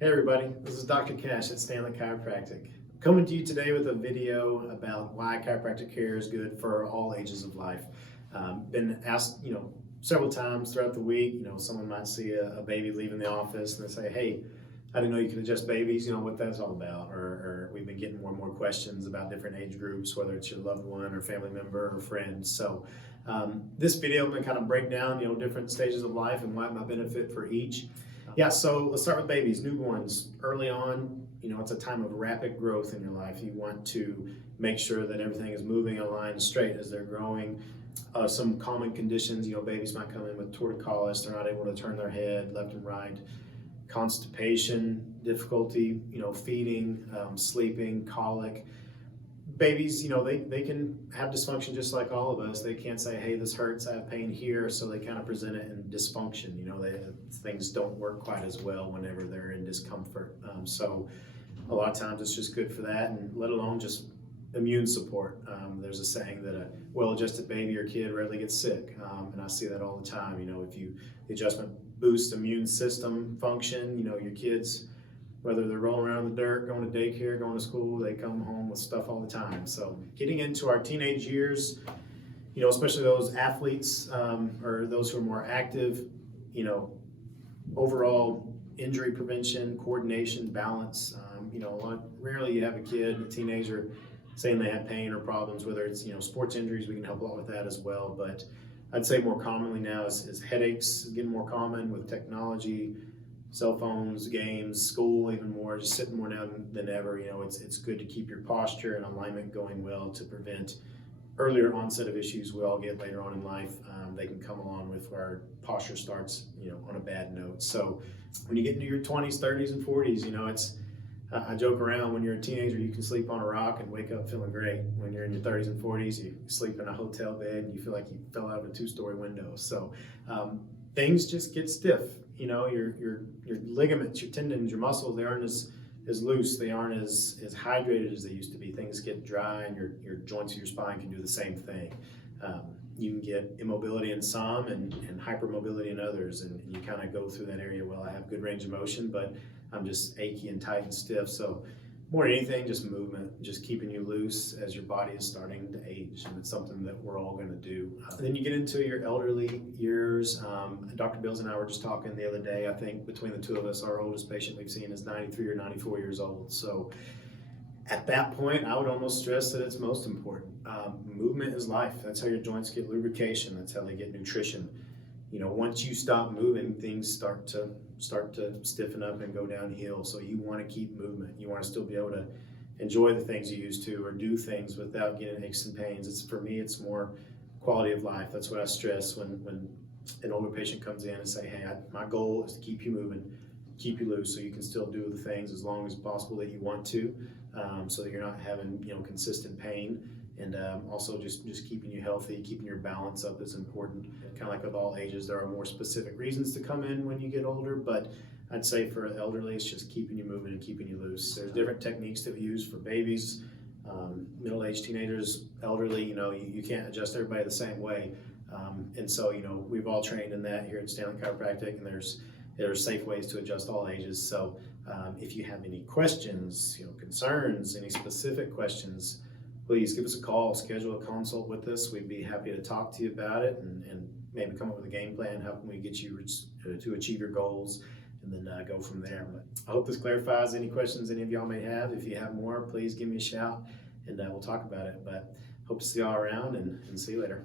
Hey everybody, this is Dr. Cash at Stanley Chiropractic. Coming to you today with a video about why chiropractic care is good for all ages of life. Been asked, several times throughout the week, someone might see a baby leaving the office and they say, hey, I didn't know you could adjust babies, what that's all about. Or we've been getting more and more questions about different age groups, whether it's your loved one or family member or friend. So this video I'm going to kind of break down, different stages of life and why it might benefit for each. Yeah, so let's start with babies, newborns. Early on, it's a time of rapid growth in your life. You want to make sure that everything is moving in a line straight as they're growing. Some common conditions, babies might come in with torticollis, they're not able to turn their head left and right. Constipation, difficulty, feeding, sleeping, colic. Babies, they can have dysfunction just like all of us. They can't say, hey, this hurts, I have pain here, so they kind of present it in dysfunction. Things don't work quite as well whenever they're in discomfort. So a lot of times it's just good for that, and let alone just immune support. There's a saying that a well-adjusted baby or kid rarely gets sick, and I see that all the time. If the adjustment boosts immune system function, your kids, whether they're rolling around in the dirt, going to daycare, going to school, they come home with stuff all the time. So getting into our teenage years, especially those athletes or those who are more active, overall injury prevention, coordination, balance. Rarely you have a kid, a teenager, saying they have pain or problems, whether it's, sports injuries, we can help a lot with that as well. But I'd say more commonly now is headaches, getting more common with technology, cell phones, games, school, even more, just sitting more now than ever. It's good to keep your posture and alignment going well to prevent earlier onset of issues we all get later on in life. They can come along with where our posture starts, on a bad note. So when you get into your 20s, 30s, and 40s, I joke around, when you're a teenager, you can sleep on a rock and wake up feeling great. When you're in your 30s and 40s, you sleep in a hotel bed and you feel like you fell out of a 2-story window. So things just get stiff. Your ligaments, your tendons, your muscles, they aren't as loose, they aren't as hydrated as they used to be. Things get dry, and your joints of your spine can do the same thing. You can get immobility in some and hypermobility in others, and you kind of go through that area. Well, I have good range of motion, but I'm just achy and tight and stiff. So more than anything, just movement, just keeping you loose as your body is starting to age, and it's something that we're all going to do. Then you get into your elderly years. Dr. Bills and I were just talking the other day. I think between the two of us, our oldest patient we've seen is 93 or 94 years old. So at that point, I would almost stress that it's most important. Movement is life. That's how your joints get lubrication. That's how they get nutrition. Once you stop moving, things start to stiffen up and go downhill. So you want to keep movement. You want to still be able to enjoy the things you used to, or do things without getting aches and pains. For me, it's more quality of life. That's what I stress when an older patient comes in and say, hey, my goal is to keep you moving, keep you loose, so you can still do the things as long as possible that you want to, so that you're not having consistent pain. And also just keeping you healthy, keeping your balance up is important. Kind of like with all ages, there are more specific reasons to come in when you get older, but I'd say for elderly, it's just keeping you moving and keeping you loose. There's different techniques that we use for babies, middle-aged teenagers, elderly. You can't adjust everybody the same way. And so, we've all trained in that here at Stanley Chiropractic, and there are safe ways to adjust all ages. So if you have any questions, concerns, any specific questions, please give us a call, schedule a consult with us. We'd be happy to talk to you about it and maybe come up with a game plan. How can we get you to achieve your goals, and then go from there. But I hope this clarifies any questions any of y'all may have. If you have more, please give me a shout, and we'll talk about it. But hope to see y'all around, and see you later.